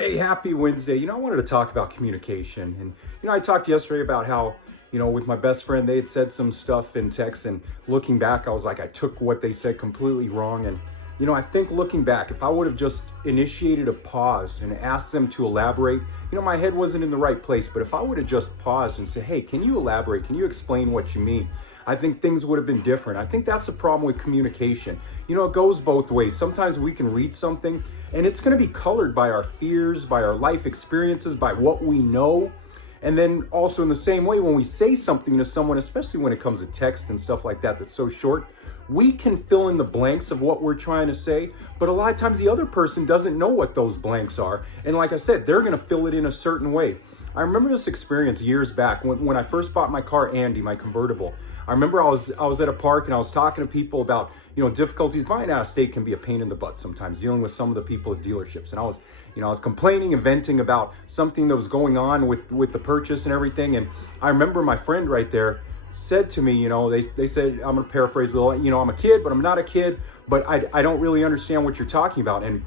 Hey, happy Wednesday. I wanted to talk about communication. And, I talked yesterday about how, with my best friend, they had said some stuff in text. And looking back, I was like, I took what they said completely wrong. And, I think looking back, if I would have just initiated a pause and asked them to elaborate, my head wasn't in the right place. But if I would have just paused and said, hey, can you elaborate? Can you explain what you mean? I think things would have been different. I think that's the problem with communication. It goes both ways. Sometimes we can read something and it's going to be colored by our fears, by our life experiences, by what we know. And then also in the same way, when we say something to someone, especially when it comes to text and stuff like that, that's so short, we can fill in the blanks of what we're trying to say. But a lot of times the other person doesn't know what those blanks are. And like I said, they're going to fill it in a certain way. I remember this experience years back when I first bought my car, Andy, my convertible. I remember I was at a park and I was talking to people about, difficulties. Buying out of state can be a pain in the butt sometimes, dealing with some of the people at dealerships. And I was complaining and venting about something that was going on with the purchase and everything. And I remember my friend right there said to me, they said, I'm going to paraphrase a little, I'm a kid, but I'm not a kid, but I don't really understand what you're talking about. And,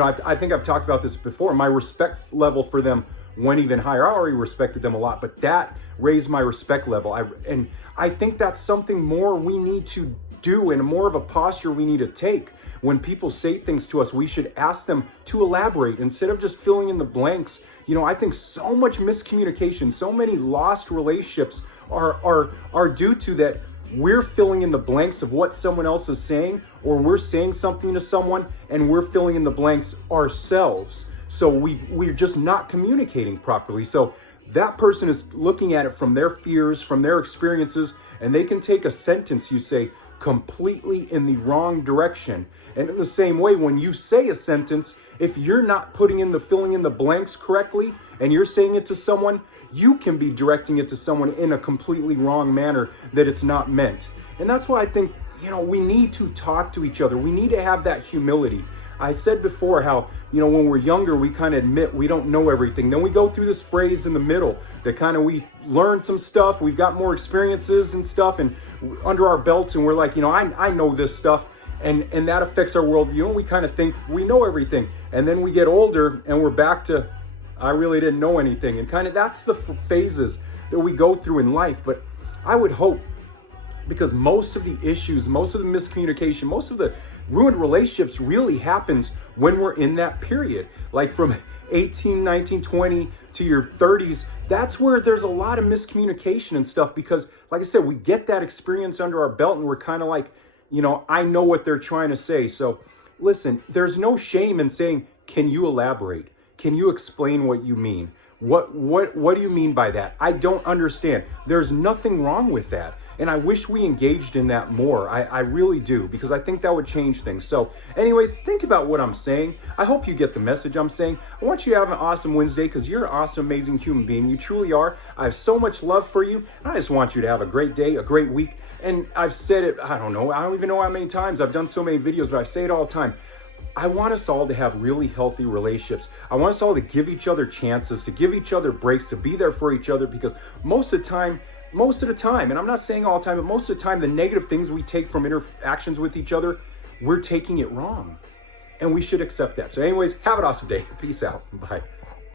I think I've talked about this before. My respect level for them went even higher. I already respected them a lot, but that raised my respect level. I think that's something more we need to do and more of a posture we need to take. When people say things to us, we should ask them to elaborate instead of just filling in the blanks. I think so much miscommunication, so many lost relationships are due to that. We're filling in the blanks of what someone else is saying, or we're saying something to someone and we're filling in the blanks ourselves. So we're just not communicating properly. So that person is looking at it from their fears, from their experiences, and they can take a sentence you say completely in the wrong direction. And in the same way, when you say a sentence, if you're not filling in the blanks correctly and you're saying it to someone, you can be directing it to someone in a completely wrong manner that it's not meant. And that's why I think, we need to talk to each other. We need to have that humility. I said before how, when we're younger, we kind of admit we don't know everything. Then we go through this phrase in the middle that kind of we learn some stuff. We've got more experiences and stuff and under our belts. And we're like, I know this stuff. And that affects our world. We kind of think we know everything. And then we get older and we're back to, I really didn't know anything. And kind of that's the phases that we go through in life. But I would hope, because most of the issues, most of the miscommunication, most of the ruined relationships really happens when we're in that period. Like from 18, 19, 20 to your 30s, that's where there's a lot of miscommunication and stuff. Because like I said, we get that experience under our belt and we're kind of like, I know what they're trying to say. So listen, there's no shame in saying, can you elaborate? Can you explain what you mean? What do you mean by that? I don't understand. There's nothing wrong with that. And I wish we engaged in that more. I really do, because I think that would change things. So anyways, think about what I'm saying. I hope you get the message I'm saying. I want you to have an awesome Wednesday because you're an awesome, amazing human being. You truly are. I have so much love for you. I just want you to have a great day, a great week. And I've said it, I don't even know how many times. I've done so many videos, but I say it all the time. I want us all to have really healthy relationships. I want us all to give each other chances, to give each other breaks, to be there for each other, because most of the time, and I'm not saying all the time, but most of the time, the negative things we take from interactions with each other, we're taking it wrong. And we should accept that. So anyways, have an awesome day. Peace out. Bye.